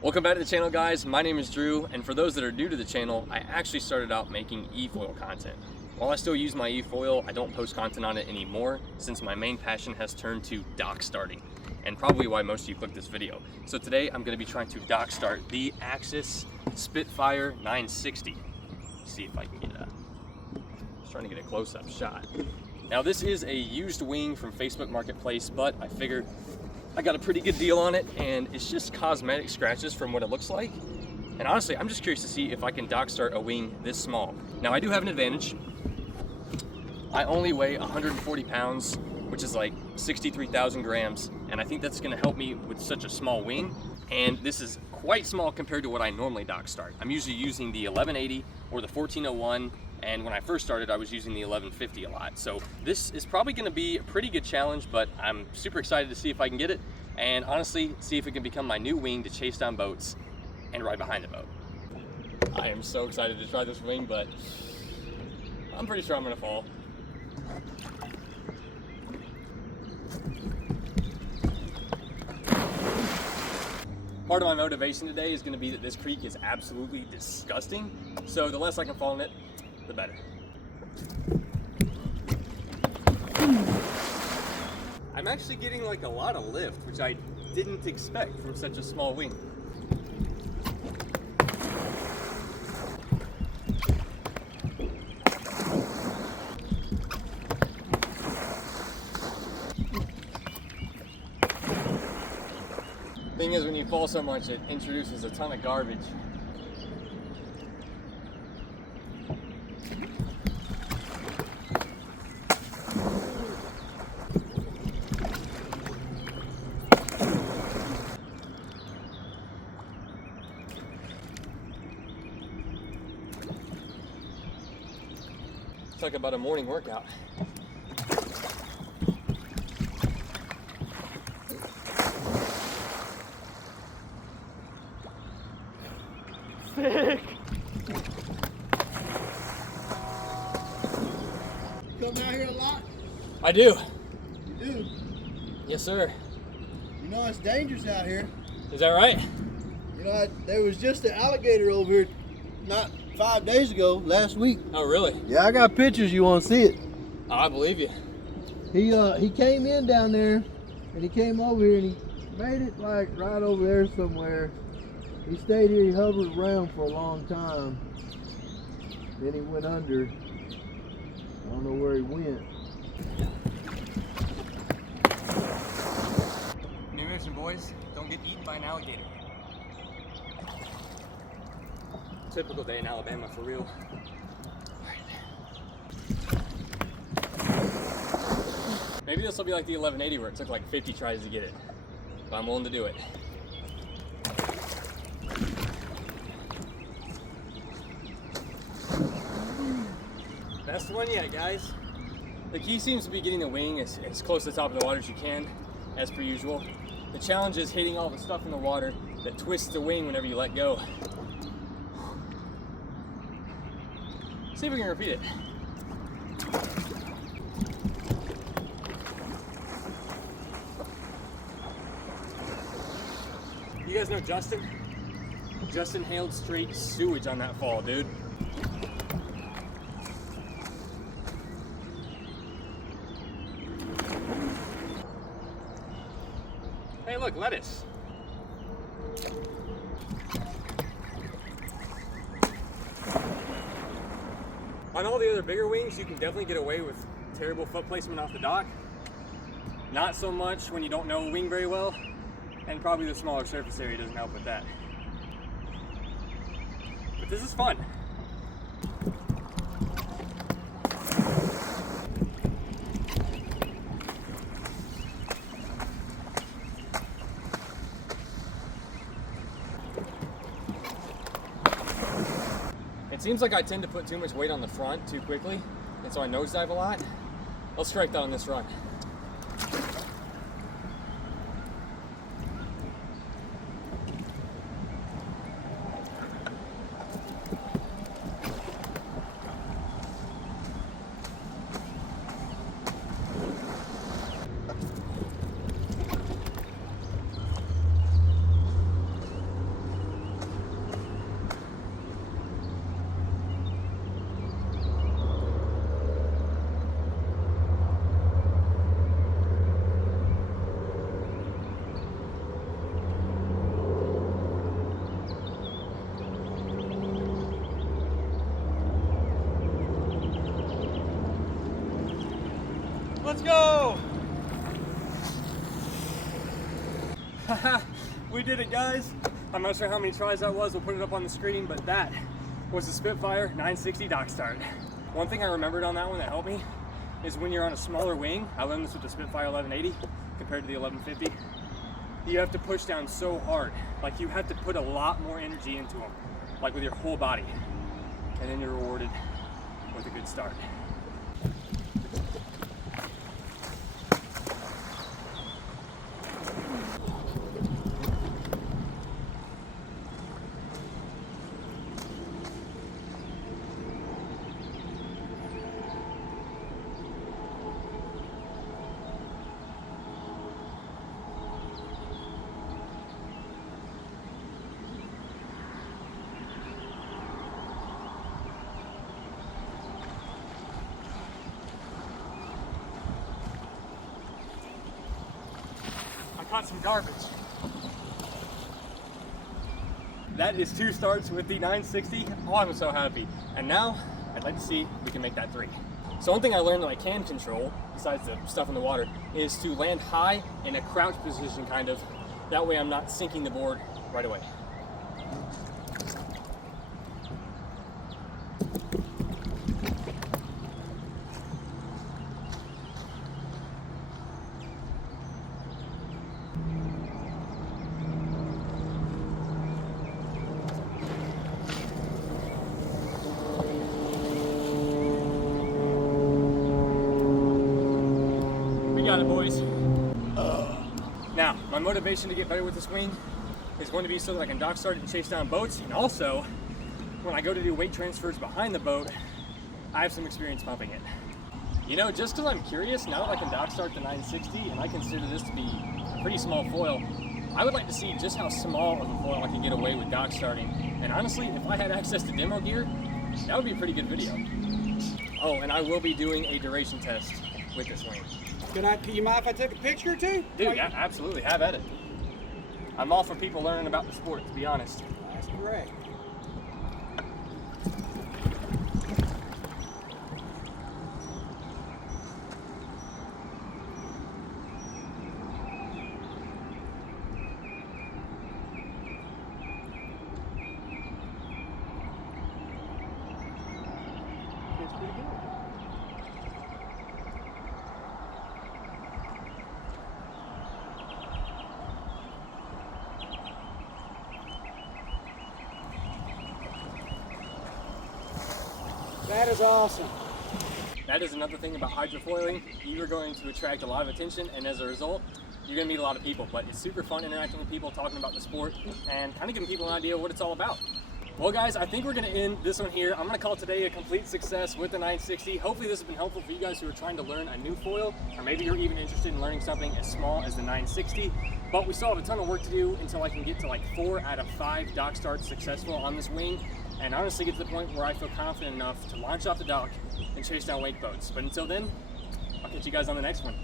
Welcome back to the channel, guys. My name is Drew, and for those that are new to the channel, I actually started out making e-foil content. While I still use my e-foil, I don't post content on it anymore since my main passion has turned to dock starting, and probably why most of you clicked this video. So today I'm going to be trying to dock start the Axis Spitfire 960. Let's see if I can get a, just trying to get a close-up shot. Now this is a used wing from Facebook Marketplace, but I figured I got a pretty good deal on it, and it's just cosmetic scratches from what it looks like. And honestly, I'm just curious to see if I can dock start a wing this small. Now I do have an advantage. I only weigh 140 pounds, which is like 63,000 grams, and I think that's gonna help me with such a small wing. And this is quite small compared to what I normally dock start. I'm usually using the 1180 or the 1401, and when I first started, I was using the 1150 a lot. So this is probably gonna be a pretty good challenge, but I'm super excited to see if I can get it, and honestly, see if it can become my new wing to chase down boats and ride behind the boat. I am so excited to try this wing, but I'm pretty sure I'm gonna fall. Part of my motivation today is going to be that this creek is absolutely disgusting, so the less I can fall in it, the better. I'm actually getting like a lot of lift, which I didn't expect from such a small wing. Thing is, when you fall so much, it introduces a ton of garbage. It's like about a morning workout. Sick. Come out here a lot? I do. You do? Yes, sir. You know it's dangerous out here. Is that right? You know, there was just an alligator over here not 5 days ago, last week. Oh, really? Yeah, I got pictures. You want to see it? Oh, I believe you. He came in down there, and he came over here, and he made it like right over there somewhere. He stayed here, he hovered around for a long time. Then he went under. I don't know where he went. New mission, boys. Don't get eaten by an alligator. Typical day in Alabama, for real. Maybe this will be like the 1180 where it took like 50 tries to get it. But I'm willing to do it. Best one yet, guys. The key seems to be getting the wing as close to the top of the water as you can, as per usual. The challenge is hitting all the stuff in the water that twists the wing whenever you let go. See if we can repeat it. You guys know Justin? Justin hailed straight sewage on that fall, dude. Hey, look, lettuce. On all the other bigger wings, you can definitely get away with terrible foot placement off the dock. Not so much when you don't know a wing very well, and probably the smaller surface area doesn't help with that. But this is fun. It seems like I tend to put too much weight on the front too quickly, and so I nosedive a lot. Let's strike that on this run. Let's go! We did it, guys. I'm not sure how many tries that was. We'll put it up on the screen, but that was the Spitfire 960 Dockstart. One thing I remembered on that one that helped me is when you're on a smaller wing, I learned this with the Spitfire 1180 compared to the 1150, you have to push down so hard. Like you have to put a lot more energy into them, like with your whole body. And then you're rewarded with a good start. Caught some garbage. That is 2 starts with the 960. Oh, I'm so happy. And now I'd like to see if we can make that 3. So one thing I learned that I can control, besides the stuff in the water, is to land high in a crouch position kind of. That way I'm not sinking the board right away. Got it, boys. Now, my motivation to get better with this wing is going to be so that I can dock start and chase down boats, and also when I go to do weight transfers behind the boat, I have some experience pumping it. You know, just because I'm curious, now that I can dock start the 960 and I consider this to be a pretty small foil, I would like to see just how small of a foil I can get away with dock starting. And honestly, if I had access to demo gear, that would be a pretty good video. Oh, and I will be doing a duration test with this wing. Can you mind if I take a picture or two? Dude, yeah, absolutely, have at it. I'm all for people learning about the sport, to be honest. That's correct. It's pretty good. That is awesome. That is another thing about hydrofoiling. You are going to attract a lot of attention, and as a result, you're going to meet a lot of people. But it's super fun interacting with people, talking about the sport, and kind of giving people an idea of what it's all about. Well, guys, I think we're going to end this one here. I'm going to call today a complete success with the 960. Hopefully this has been helpful for you guys who are trying to learn a new foil, or maybe you're even interested in learning something as small as the 960. But we still have a ton of work to do until I can get to like 4 out of 5 dock starts successful on this wing, and honestly get to the point where I feel confident enough to launch off the dock and chase down wake boats. But until then, I'll catch you guys on the next one.